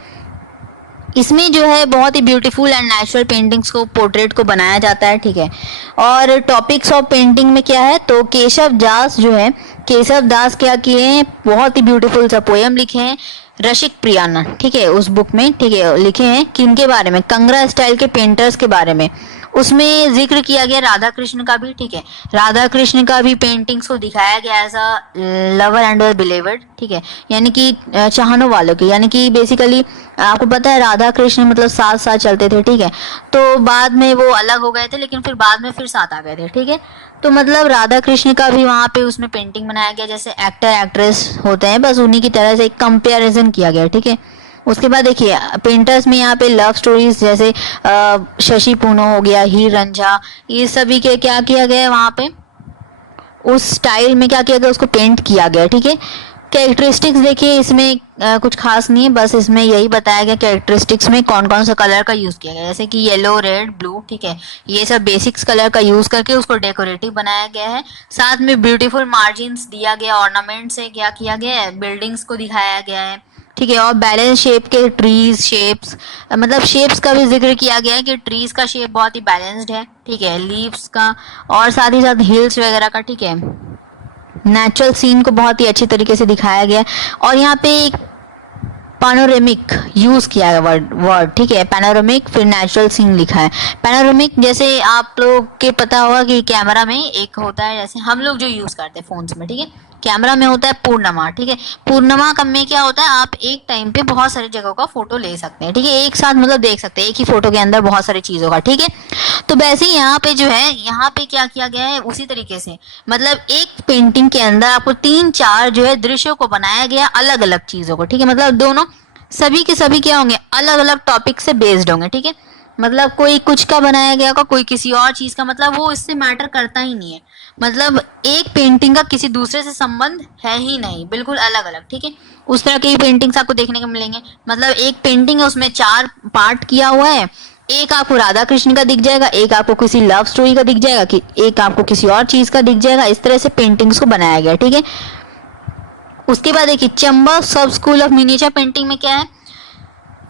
इसमें जो है बहुत ही ब्यूटीफुल एंड नेचुरल पेंटिंग्स को, पोर्ट्रेट को बनाया जाता है, ठीक है। और टॉपिक्स ऑफ पेंटिंग में क्या है, तो केशव दास जो है, केशव दास क्या किए हैं, बहुत ही ब्यूटीफुल सा पोएम लिखे हैं, रसिक प्रियाना, ठीक है, उस बुक में, ठीक है, लिखे हैं किनके बारे में, कंगरा स्टाइल के पेंटर्स के बारे में। उसमें जिक्र किया गया राधा कृष्ण का भी, ठीक है, राधा कृष्ण का भी पेंटिंग्स को दिखाया गया एज अ लवर एंड बिलीवर्ड, ठीक है, यानी कि चाहने वालों के, यानी कि बेसिकली आपको पता है राधा कृष्ण मतलब साथ साथ चलते थे, ठीक है। तो बाद में वो अलग हो गए थे, लेकिन फिर बाद में फिर साथ आ गए थे, ठीक है। तो मतलब राधा कृष्ण का भी वहाँ पे उसमें पेंटिंग बनाया गया, जैसे एक्टर एक्ट्रेस होते हैं बस उन्हीं की तरह से एक कंपेरिजन किया गया, ठीक है। उसके बाद देखिए पेंटर्स में यहाँ पे लव स्टोरीज जैसे शशि पूनो हो गया, हीर रंझा, ये सभी के क्या किया गया है वहाँ पे, उस स्टाइल में क्या किया गया, उसको पेंट किया गया, ठीक है। कैरेक्टरिस्टिक्स देखिए इसमें कुछ खास नहीं है, बस इसमें यही बताया गया कैरेक्टरिस्टिक्स में कौन कौन सा कलर का यूज किया गया, जैसे कि येलो, रेड, ब्लू, ठीक है, ये सब बेसिक्स कलर का यूज करके उसको डेकोरेटिव बनाया गया है। साथ में ब्यूटीफुल मार्जिन्स दिया गया, ऑर्नामेंट से क्या किया गया है, बिल्डिंग्स को दिखाया गया है, ठीक है। और बैलेंस शेप के ट्रीज शेप्स, मतलब शेप्स का भी जिक्र किया गया है कि ट्रीज का शेप बहुत ही बैलेंस्ड है, ठीक है, लीव्स का, और साथ ही साथ हिल्स वगैरह का, ठीक है। नेचुरल सीन को बहुत ही अच्छी तरीके से दिखाया गया है। और यहाँ पे एक पैनोरेमिक यूज किया है वर्ड ठीक है, पैनोरेमिक, फिर नेचुरल सीन लिखा है। पैनोरेमिक जैसे आप लोग के पता होगा कि कैमरा में एक होता है, जैसे हम लोग जो यूज करते हैं फोन्स में, ठीक है, कैमरा में होता है पूर्णिमा, ठीक है। पूर्णिमा कम में क्या होता है, आप एक टाइम पे बहुत सारी जगहों का फोटो ले सकते हैं, ठीक है, एक साथ मतलब देख सकते हैं एक ही फोटो के अंदर बहुत सारी चीजों का, ठीक है। तो वैसे ही यहाँ पे जो है, यहाँ पे क्या किया गया है उसी तरीके से, मतलब एक पेंटिंग के अंदर आपको 3-4 जो है दृश्यों को बनाया गया अलग अलग चीजों को, ठीक है, मतलब दोनों सभी के सभी क्या होंगे, अलग अलग टॉपिक से बेस्ड होंगे, ठीक है। मतलब कोई कुछ का बनाया गया होगा, कोई किसी और चीज का, मतलब वो इससे मैटर करता ही नहीं है, मतलब एक पेंटिंग का किसी दूसरे से संबंध है ही नहीं, बिल्कुल अलग अलग, ठीक है। उस तरह की पेंटिंग्स आपको देखने को मिलेंगे, मतलब एक पेंटिंग है उसमें 4 पार्ट किया हुआ है, एक आपको राधा कृष्ण का दिख जाएगा, एक आपको किसी लव स्टोरी का दिख जाएगा, कि एक आपको किसी और चीज का दिख जाएगा, इस तरह से पेंटिंग्स को बनाया गया, ठीक है। उसके बाद देखिए चंबा सब स्कूल ऑफ मिनिएचर पेंटिंग में क्या है,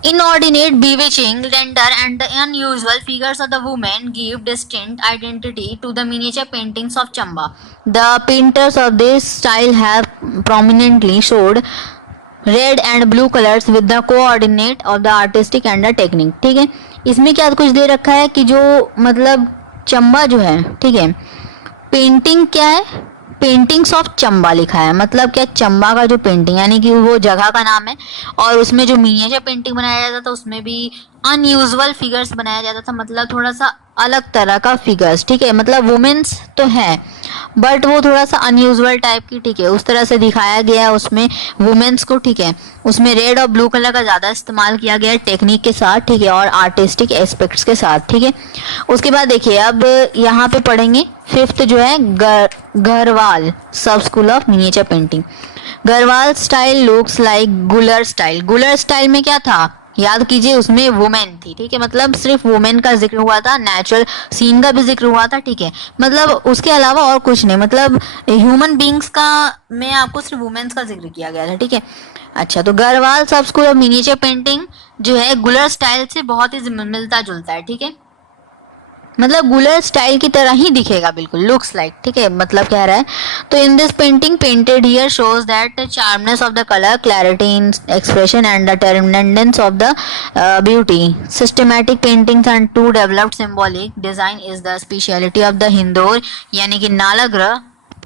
inordinate, bewitching render and the unusual figures of the women give distinct identity to the miniature paintings of Chamba. The painters of this style have prominently showed red and blue colors with the coordinate of the artistic and the technique, ठीक है। इसमें क्या कुछ दे रखा है कि जो मतलब चंबा जो है, ठीक है, पेंटिंग क्या है, पेंटिंग्स ऑफ चंबा लिखा है, मतलब क्या चंबा का जो पेंटिंग यानी कि वो जगह का नाम है, और उसमें जो मिनिएचर पेंटिंग बनाया जाता था उसमें भी अनयूजुअल फिगर्स बनाया जाता था, मतलब थोड़ा सा अलग तरह का फिगर्स, ठीक है, मतलब वुमेन्स तो है बट वो थोड़ा सा अनयूजुअल टाइप की, ठीक है, उस तरह से दिखाया गया है उसमें वुमेन्स को, ठीक है। उसमें रेड और ब्लू कलर का ज़्यादा इस्तेमाल किया गया है टेक्निक के साथ, ठीक है, और आर्टिस्टिक एस्पेक्ट्स के साथ, ठीक है। उसके बाद देखिए अब यहाँ पे पढ़ेंगे 5th जो है गढ़वाल सब school of miniature painting. Garhwal style looks like गुलर स्टाइल। गुलर स्टाइल में क्या था याद कीजिए, उसमें वुमेन थी, ठीक है, मतलब सिर्फ वुमेन का जिक्र हुआ था, नेचुरल सीन का भी जिक्र हुआ था, ठीक है, मतलब उसके अलावा और कुछ नहीं, मतलब ह्यूमन बींग्स का में आपको सिर्फ वुमेन्स का जिक्र किया गया था, ठीक है। अच्छा, तो गढ़वाल सब स्कूल ऑफ मिनिएचर पेंटिंग जो है गुलर स्टाइल से बहुत ही मिलता जुलता है, ठीक है, मतलब गुलर स्टाइल की तरह ही दिखेगा बिल्कुल, लुक्स लाइक, ठीक है, मतलब कह रहा है। तो in this painting painted here shows that charmness of the colour, clarity in expression and the terminance of the beauty. Systematic paintings and to developed symbolic design is the speciality of the Hindur यानी कि नालाग्रह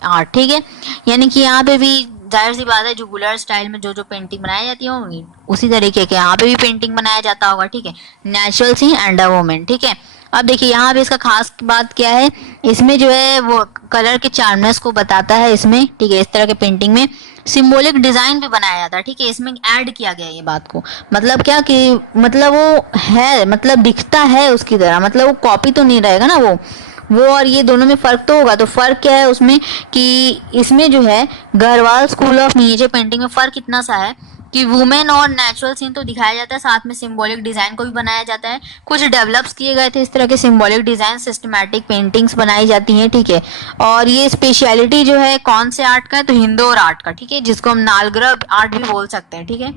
art, ठीक है। यानी कि यहाँ पे भी जाहिर सी बात है जो गुलर स्टाइल में जो जो पेंटिंग बनाई जाती होंगी उसी तरीके के यहाँ पे भी पेंटिंग बनाया जाता होगा, ठीक है, natural sea and a women, ठीक है। अब देखिए यहाँ पे इसका खास बात क्या है, इसमें जो है वो कलर के चार्मनेस को बताता है इसमें, ठीक है, इस तरह के पेंटिंग में सिंबॉलिक डिजाइन भी बनाया जाता है, ठीक है, इसमें ऐड किया गया है ये बात को, मतलब क्या कि मतलब वो है, मतलब दिखता है उसकी तरह, मतलब वो कॉपी तो नहीं रहेगा ना वो और ये दोनों में फर्क तो होगा। तो फर्क क्या है उसमें कि इसमें जो है Garhwal school of miniature painting में फर्क इतना सा है कि वुमेन और नेचुरल सीन तो दिखाया जाता है, साथ में सिंबॉलिक डिजाइन को भी बनाया जाता है, कुछ डेवलप्स किए गए थे इस तरह के सिंबॉलिक डिजाइन, सिस्टमैटिक पेंटिंग्स बनाई जाती हैं, ठीक है। और ये स्पेशलिटी जो है कौन से आर्ट का है, तो हिंदोर आर्ट का, ठीक है, जिसको हम नालग्रह आर्ट भी बोल सकते हैं, ठीक है।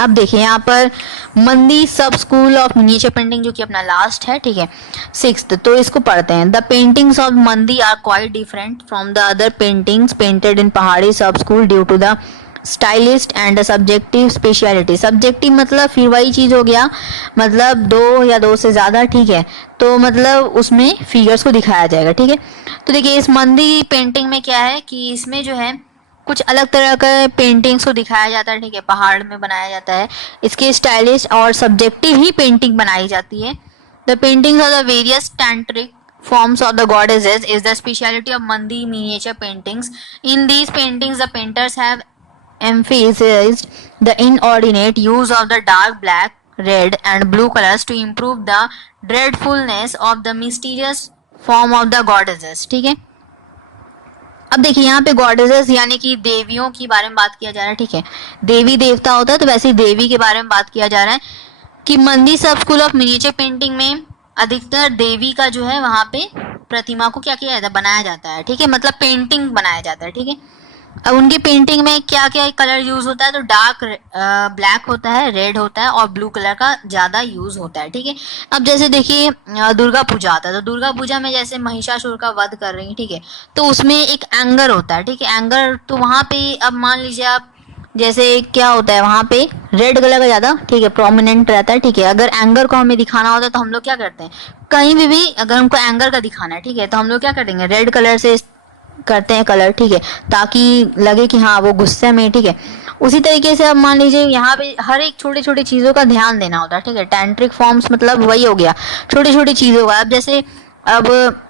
अब देखिए यहाँ पर मंदी सब स्कूल ऑफ मिनिएचर पेंटिंग जो कि अपना लास्ट है, ठीक है, 6th, तो इसको पढ़ते हैं। The paintings of Mandi are quite different from the other paintings painted in Pahari sub school due to the stylist and subjective speciality. Subjective मतलब फिर वही चीज हो गया, मतलब 2 या 2 से ज्यादा, ठीक है, तो मतलब उसमें फिगर्स को दिखाया जाएगा, ठीक है। तो देखिए इस मंदी पेंटिंग में क्या है कि इसमें जो है कुछ अलग तरह के पेंटिंग्स को दिखाया जाता है, ठीक है, पहाड़ में बनाया जाता है, इसके स्टाइलिश और सब्जेक्टिव ही पेंटिंग बनाई जाती है। The paintings of the various tantric forms of the goddesses is the speciality of Mandi miniature paintings. In these paintings, the painters have emphasized the inordinate use of the dark black, red, and blue colors to improve the dreadfulness of the mysterious form of the goddesses, ठीक है। अब देखिए यहाँ पे goddesses यानी कि देवियों की बारे में बात किया जा रहा है, ठीक है, देवी देवता होता है तो वैसे ही देवी के बारे में बात किया जा रहा है कि मंदी सब स्कूल ऑफ मिनिएचर पेंटिंग में अधिकतर देवी का जो है वहां पे प्रतिमा को क्या किया जाता है, बनाया जाता है, ठीक है, मतलब पेंटिंग बनाया जाता है, ठीक है। अब उनकी पेंटिंग में क्या क्या कलर यूज होता है, तो डार्क ब्लैक होता है, रेड होता है और ब्लू कलर का ज्यादा यूज होता है, ठीक है। अब जैसे देखिए दुर्गा पूजा आता है, तो दुर्गा पूजा में जैसे महिषासुर का वध कर रही है, ठीक है, तो उसमें एक एंगर होता है, ठीक है, एंगर, तो वहां पे अब मान लीजिए आप जैसे क्या होता है वहाँ पे रेड कलर का ज़्यादा ठीक है प्रोमिनेंट रहता है, ठीक है। अगर एंगर को हमें दिखाना होता है तो हम लोग क्या करते हैं, कहीं भी अगर हमको एंगर का दिखाना है, ठीक है, तो हम लोग क्या करेंगे, रेड कलर से करते हैं कलर, ठीक है, ताकि लगे कि हाँ वो गुस्से में, ठीक है। उसी तरीके से अब मान लीजिए यहाँ पे हर एक छोटी छोटी चीज़ों का ध्यान देना होता है, ठीक है। टैंट्रिक फॉर्म्स मतलब वही हो गया, छोटी छोटी चीज़ों का। अब जैसे अब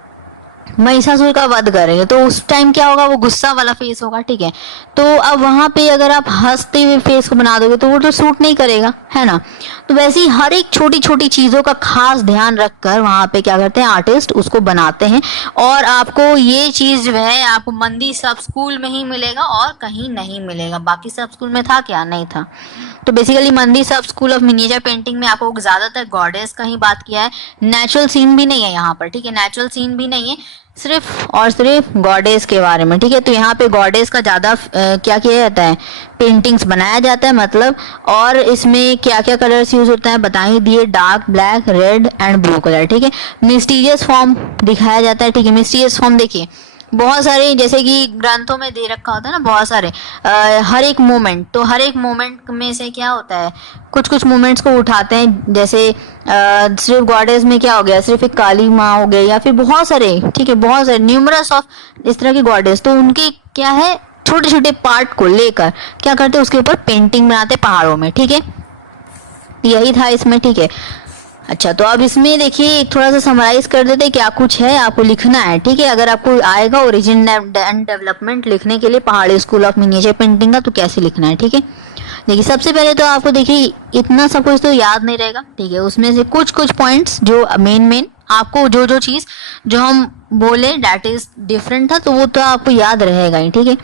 महिषासुर का वध करेंगे तो उस टाइम क्या होगा, वो गुस्सा वाला फेस होगा, ठीक है। तो अब वहां पे अगर आप हंसते हुए फेस को बना दोगे तो वो तो सूट नहीं करेगा, है ना। तो वैसे ही हर एक छोटी छोटी चीजों का खास ध्यान रखकर वहां पे क्या करते हैं, आर्टिस्ट उसको बनाते हैं। और आपको ये चीज जो है आपको मंदी सब स्कूल में ही मिलेगा और कहीं नहीं मिलेगा। बाकी सब स्कूल में था क्या, नहीं था। तो बेसिकली मंदी सब स्कूल ऑफ मिनिएचर पेंटिंग में आपको ज्यादातर गॉडेस का ही बात किया है, नेचुरल सीन भी नहीं है यहाँ पर, ठीक है, नेचुरल सीन भी नहीं है, सिर्फ और सिर्फ गॉडेस के बारे में, ठीक है। तो यहाँ पे गॉडेस का ज्यादा क्या किया जाता है, पेंटिंग्स बनाया जाता है मतलब। और इसमें क्या क्या कलर्स यूज होता है बता ही दिए, dark black red and blue colour, ठीक है। मिस्टीरियस फॉर्म दिखाया जाता है, ठीक है। मिस्टीरियस फॉर्म देखिए बहुत सारे जैसे कि ग्रंथों में दे रखा होता है ना, बहुत सारे हर एक मोमेंट, तो हर एक मोमेंट में से क्या होता है, कुछ कुछ मोमेंट्स को उठाते हैं। जैसे सिर्फ गॉडेस में क्या हो गया, सिर्फ एक काली माँ हो गई, या फिर बहुत सारे, ठीक है, बहुत सारे न्यूमरस ऑफ इस तरह की गॉडेस, तो उनके क्या है छोटे छोटे पार्ट को लेकर क्या करते हैं, उसके ऊपर पेंटिंग बनाते पहाड़ों में, ठीक है। यही था इसमें, ठीक है। अच्छा, तो अब इसमें देखिए थोड़ा सा समराइज कर देते क्या कुछ है, आपको लिखना है, ठीक है। अगर आपको आएगा ओरिजिन एंड डेवलपमेंट लिखने के लिए पहाड़ी स्कूल ऑफ मिनिएचर पेंटिंग का, तो कैसे लिखना है, ठीक है। देखिए सबसे पहले तो आपको देखिए इतना सब कुछ तो याद नहीं रहेगा, ठीक है। उसमें से कुछ कुछ पॉइंट्स जो मेन मेन आपको जो जो चीज जो हम बोले डेट इज डिफरेंट था, तो वो तो आपको याद रहेगा ही, ठीक है।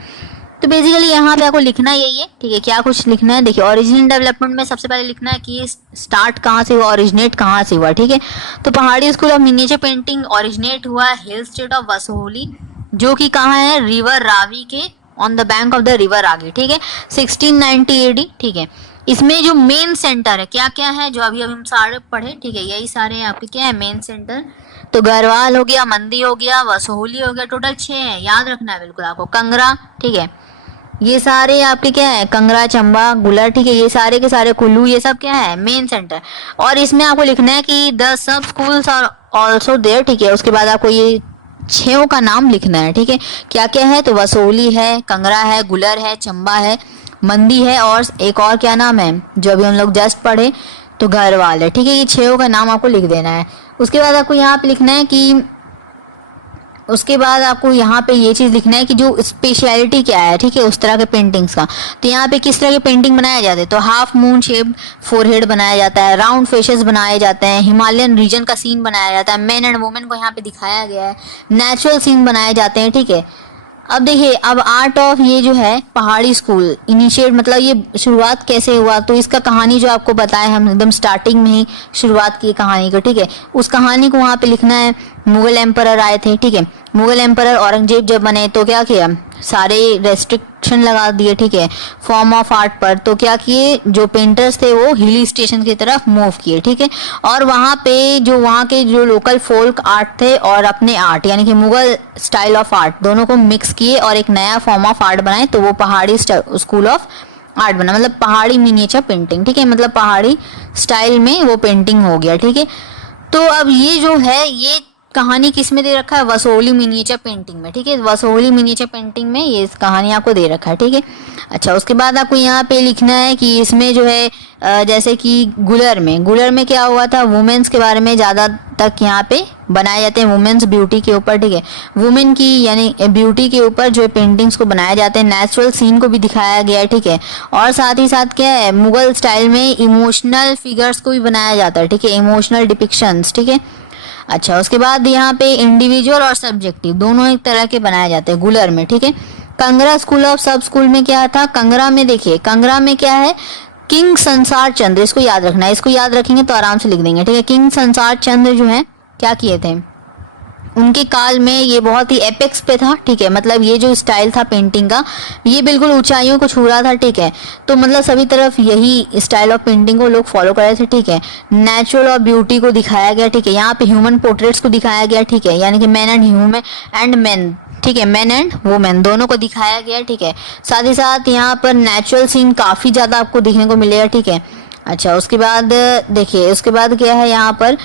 तो बेसिकली यहाँ पे आपको लिखना यही है, ठीक है। क्या कुछ लिखना है, देखिए ओरिजिनल डेवलपमेंट में सबसे पहले लिखना है कि ये स्टार्ट कहाँ से हुआ, ओरिजिनेट कहाँ से हुआ, ठीक है। तो पहाड़ी school of miniature painting originate हुआ हिल स्टेट ऑफ वसोहली, जो कि कहाँ है, रिवर रावी के on the bank of the river आगे, ठीक है, 1690 एडी, ठीक है। इसमें जो मेन सेंटर है क्या क्या है, जो अभी अभी हम सारे पढ़े, ठीक है, यही सारे आपके क्या है मेन सेंटर। तो गढ़वाल हो गया, मंदी हो गया, वसोहली हो गया, टोटल 6 है, याद रखना है बिल्कुल आपको। कंगरा, ठीक है, ये सारे आपके क्या है, कंगरा चंबा गुलर, ठीक है, ये सारे के सारे कुल्लू, ये सब क्या है मेन सेंटर। और इसमें आपको लिखना है कि the sub schools are also there, ठीक है। उसके बाद आपको ये 6 का नाम लिखना है, ठीक है। क्या क्या है, तो वसोली है, कंगरा है, गुलर है, चंबा है, मंदी है, और एक और क्या नाम है जो अभी हम लोग जस्ट पढ़े, तो गढ़वाल है, ठीक है। ये 6 का नाम आपको लिख देना है। उसके बाद आपको यहाँ पे लिखना है कि उसके बाद आपको यहाँ पे ये चीज़ लिखना है कि जो स्पेशलिटी क्या है, ठीक है, उस तरह के पेंटिंग्स का। तो यहाँ पे किस तरह के पेंटिंग बनाया जाते हैं, तो हाफ मून शेप्ड फोरहेड बनाया जाता है, राउंड फेसेस बनाए जाते हैं, हिमालयन रीजन का सीन बनाया जाता है, मेन एंड वुमेन को यहाँ पे दिखाया गया है, नेचुरल सीन बनाए जाते हैं, ठीक है। अब देखिए अब आर्ट ऑफ ये जो है पहाड़ी स्कूल इनिशिएट मतलब ये शुरुआत कैसे हुआ, तो इसका कहानी जो आपको बताया हम एकदम स्टार्टिंग में ही शुरुआत की कहानी को, ठीक है। उस कहानी को वहाँ पे लिखना है। मुगल एम्परर आए थे, ठीक है, मुगल एम्परर औरंगजेब जब बने तो क्या किया, सारे रेस्ट्रिक्शन लगा दिए, ठीक है, फॉर्म ऑफ आर्ट पर। तो क्या किए, जो पेंटर्स थे वो हिली स्टेशन की तरफ मूव किए, ठीक है। और वहाँ पे जो वहाँ के जो लोकल फोल्क आर्ट थे और अपने आर्ट यानी कि मुगल स्टाइल ऑफ आर्ट दोनों को मिक्स किए और एक नया फॉर्म ऑफ आर्ट बनाए, तो वो पहाड़ी स्कूल ऑफ आर्ट बना, मतलब पहाड़ी मिनिएचर पेंटिंग, ठीक है, मतलब पहाड़ी स्टाइल में वो पेंटिंग हो गया, ठीक है। तो अब ये जो है ये कहानी किस में दे रखा है, वसोली मिनिएचर पेंटिंग में, ठीक है। वसोली मिनिएचर पेंटिंग में ये कहानी आपको दे रखा है, ठीक है। अच्छा, उसके बाद आपको यहाँ पे लिखना है कि इसमें जो है जैसे कि गुलर में क्या हुआ था, वुमेन्स के बारे में ज़्यादा तक यहाँ पे बनाए जाते हैं, वुमेन्स ब्यूटी के ऊपर, ठीक है, वुमेन की यानी ब्यूटी के ऊपर जो है पेंटिंग्स को बनाए जाते हैं, नेचुरल सीन को भी दिखाया गया है, ठीक है। और साथ ही साथ क्या है, मुगल स्टाइल में इमोशनल फिगर्स को भी बनाया जाता है, ठीक है, इमोशनल डिपिक्शंस, ठीक है। अच्छा, उसके बाद यहाँ पे इंडिविजुअल और सब्जेक्टिव दोनों एक तरह के बनाए जाते हैं गुलर में, ठीक है। कंगरा स्कूल ऑफ सब स्कूल में क्या था, कंगरा में देखिए, कंगरा में क्या है, किंग संसार चंद्र, इसको याद रखना है, इसको याद रखेंगे तो आराम से लिख देंगे, ठीक है। किंग संसार चंद्र जो है क्या किए थे, उनके काल में ये बहुत ही एपेक्स पे था, ठीक है, मतलब ये जो स्टाइल था पेंटिंग का ये बिल्कुल ऊंचाइयों को छू रहा था, ठीक है। तो मतलब सभी तरफ यही स्टाइल ऑफ पेंटिंग को लोग फॉलो कर रहे थे, ठीक है। नेचुरल और ब्यूटी को दिखाया गया, ठीक है, यहाँ पे ह्यूमन पोर्ट्रेट्स को दिखाया गया, ठीक है, यानी कि man and human and man ठीक है, मेन एंड वुमेन दोनों को दिखाया गया है। ठीक है, साथ ही साथ यहाँ पर नेचुरल सीन काफ़ी ज़्यादा आपको दिखने को मिलेगा। ठीक है, अच्छा उसके बाद देखिए, उसके बाद क्या है यहाँ पर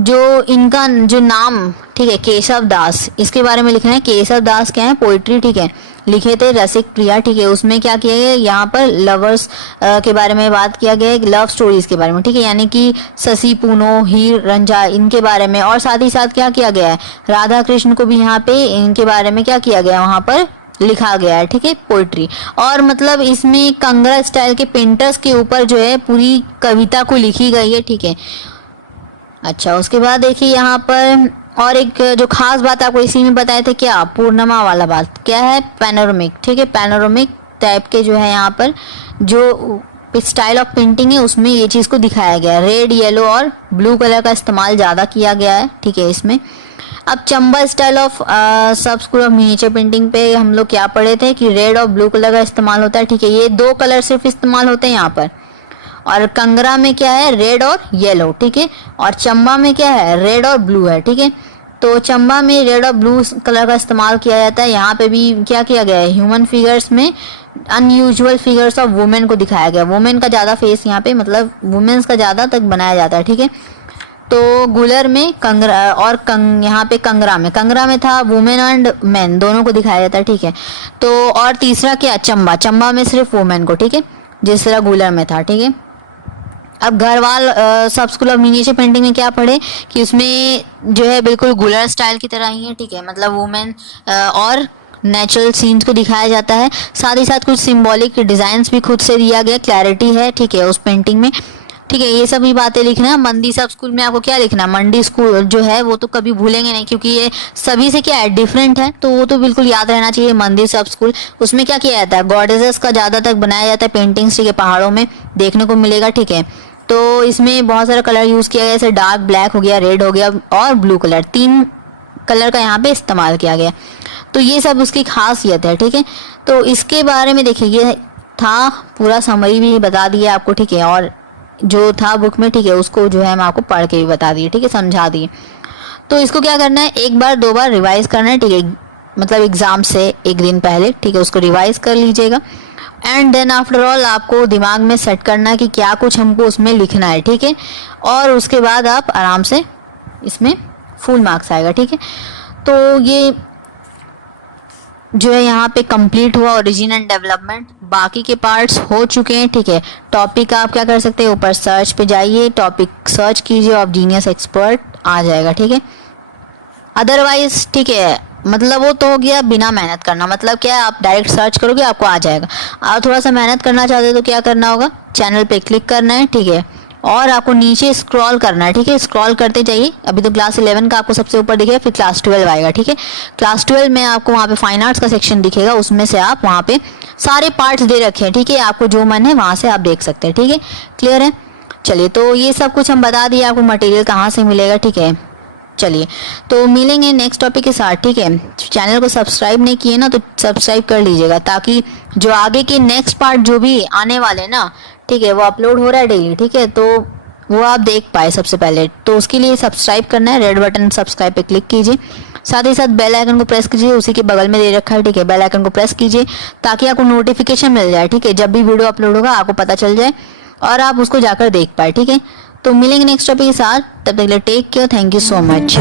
जो इनका जो नाम, ठीक है, केशव दास, इसके बारे में लिखना है। केशव दास क्या है, पोइट्री, ठीक है, लिखे थे रसिक प्रिया। ठीक है, उसमें क्या किया गया, यहाँ पर लवर्स के बारे में बात किया गया है, लव स्टोरीज के बारे में। ठीक है, यानी कि शशि पूनो, हीर रंझा, इनके बारे में। और साथ ही साथ क्या किया गया है, राधा कृष्ण को भी यहाँ पे इनके बारे में क्या किया गया, वहाँ पर लिखा गया है। ठीक है, पोइट्री। और मतलब इसमें कंगरा स्टाइल के पेंटर्स के ऊपर जो है पूरी कविता को लिखी गई है। ठीक है, अच्छा उसके बाद देखिए यहाँ पर और एक जो खास बात आपको इसी में बताए थे, क्या पूर्णिमा वाला बात क्या है, पैनोरमिक। ठीक है, पैनोरमिक टाइप के जो है यहाँ पर जो स्टाइल ऑफ पेंटिंग है उसमें ये चीज़ को दिखाया गया है। रेड, येलो और ब्लू कलर का इस्तेमाल ज़्यादा किया गया है। ठीक है, इसमें अब चंबा स्टाइल ऑफ सब स्कूल ऑफ मिनिएचर पेंटिंग पे हम लोग क्या पढ़े थे कि रेड और ब्लू कलर का इस्तेमाल होता है। ठीक है, ये दो कलर सिर्फ इस्तेमाल होते हैं यहाँ पर। और कंगरा में क्या है, रेड और येलो। ठीक है, और चंबा में क्या है, रेड और ब्लू है। ठीक है, तो चंबा में रेड और ब्लू कलर का इस्तेमाल किया जाता है। यहाँ पे भी क्या किया गया है, ह्यूमन फिगर्स में अनयूजुअल फिगर्स ऑफ वुमेन को दिखाया गया। वुमेन का ज़्यादा फेस यहाँ पे, मतलब वुमेन्स का ज़्यादा तक बनाया जाता है। ठीक है, तो गुलर में कंगरा और यहाँ पे कंगरा में था वुमेन एंड मैन दोनों को दिखाया जाता है। ठीक है, तो और तीसरा क्या, चंबा में सिर्फ वुमेन को। ठीक है, जिस तरह गुलर में था। ठीक है, अब घरवाल सब स्कूल ऑफ मिनिएचर पेंटिंग में क्या पढ़े कि उसमें जो है बिल्कुल गुलर स्टाइल की तरह ही है। ठीक है, मतलब वुमेन और नेचुरल सीन्स को दिखाया जाता है। साथ ही साथ कुछ सिंबॉलिक डिजाइन्स भी खुद से दिया गया, क्लैरिटी है। ठीक है, उस पेंटिंग में। ठीक है, ये सभी बातें लिखना है। मंडी सब स्कूल में आपको क्या लिखना है, मंडी स्कूल जो है वो तो कभी भूलेंगे नहीं, क्योंकि ये सभी से क्या है, डिफरेंट है, तो वो तो बिल्कुल याद रहना चाहिए। मंदिर सब स्कूल, उसमें क्या किया जाता है, गॉडेसेस का ज़्यादा तक बनाया जाता है पेंटिंग्स। ठीक है, पहाड़ों में देखने को मिलेगा। ठीक है, तो इसमें बहुत सारा कलर यूज़ किया गया, जैसे डार्क ब्लैक हो गया, रेड हो गया और ब्लू कलर, 3 कलर का यहाँ पे इस्तेमाल किया गया। तो ये सब उसकी खासियत है। ठीक है, तो इसके बारे में देखिए, ये था पूरा समरी भी बता दिया आपको। ठीक है, और जो था बुक में, ठीक है, उसको जो है मैं आपको पढ़ के भी बता दिए। ठीक है, समझा दिए। तो इसको क्या करना है, एक बार 2 बार रिवाइज करना है। ठीक है, मतलब एग्जाम से एक दिन पहले। ठीक है, उसको रिवाइज कर लीजिएगा। एंड देन आफ्टर ऑल आपको दिमाग में सेट करना है कि क्या कुछ हमको उसमें लिखना है। ठीक है, और उसके बाद आप आराम से इसमें फुल मार्क्स आएगा। ठीक है, तो ये जो है यहाँ पे कंप्लीट हुआ ओरिजिन एंड डेवलपमेंट। बाकी के पार्ट्स हो चुके हैं। ठीक है, टॉपिक आप क्या कर सकते हैं, ऊपर सर्च पे जाइए, टॉपिक सर्च कीजिए, ऑफ जीनियस एक्सपर्ट आ जाएगा। ठीक है, अदरवाइज ठीक है, मतलब वो तो हो गया बिना मेहनत करना। मतलब क्या है, आप डायरेक्ट सर्च करोगे आपको आ जाएगा। आप थोड़ा सा मेहनत करना चाहते हो तो क्या करना होगा, चैनल पे क्लिक करना है। ठीक है, और आपको नीचे स्क्रॉल करना है। ठीक है, स्क्रॉल करते जाइए। अभी तो क्लास 11 का आपको सबसे ऊपर दिखेगा, फिर क्लास 12 आएगा। ठीक है, क्लास 12 में आपको वहाँ पे फाइन आर्ट्स का सेक्शन दिखेगा, उसमें से आप वहाँ पे सारे पार्ट्स दे रखे हैं। ठीक है, आपको जो मन है वहाँ से आप देख सकते हैं। ठीक है, क्लियर है। चलिए, तो ये सब कुछ हम बता दिए आपको, मटेरियल कहाँ से मिलेगा। ठीक है, चलिए तो मिलेंगे नेक्स्ट टॉपिक के साथ। ठीक है, चैनल को सब्सक्राइब नहीं किए ना तो सब्सक्राइब कर लीजिएगा, ताकि जो आगे के नेक्स्ट पार्ट जो भी आने वाले ना, ठीक है, वो अपलोड हो रहा है डेली। ठीक है, तो वो आप देख पाए सबसे पहले, तो उसके लिए सब्सक्राइब करना है। रेड बटन सब्सक्राइब पे क्लिक कीजिए, साथ ही साथ बेल आइकन को प्रेस कीजिए, उसी के बगल में दे रखा है। ठीक है, बेल आइकन को प्रेस कीजिए ताकि आपको नोटिफिकेशन मिल जाए। ठीक है, जब भी वीडियो अपलोड होगा आपको पता चल जाए और आप उसको जाकर देख पाए। ठीक है, तो मिलेंगे नेक्स्ट टॉपिक के साथ, तब तक के लिए take care, thank you so much.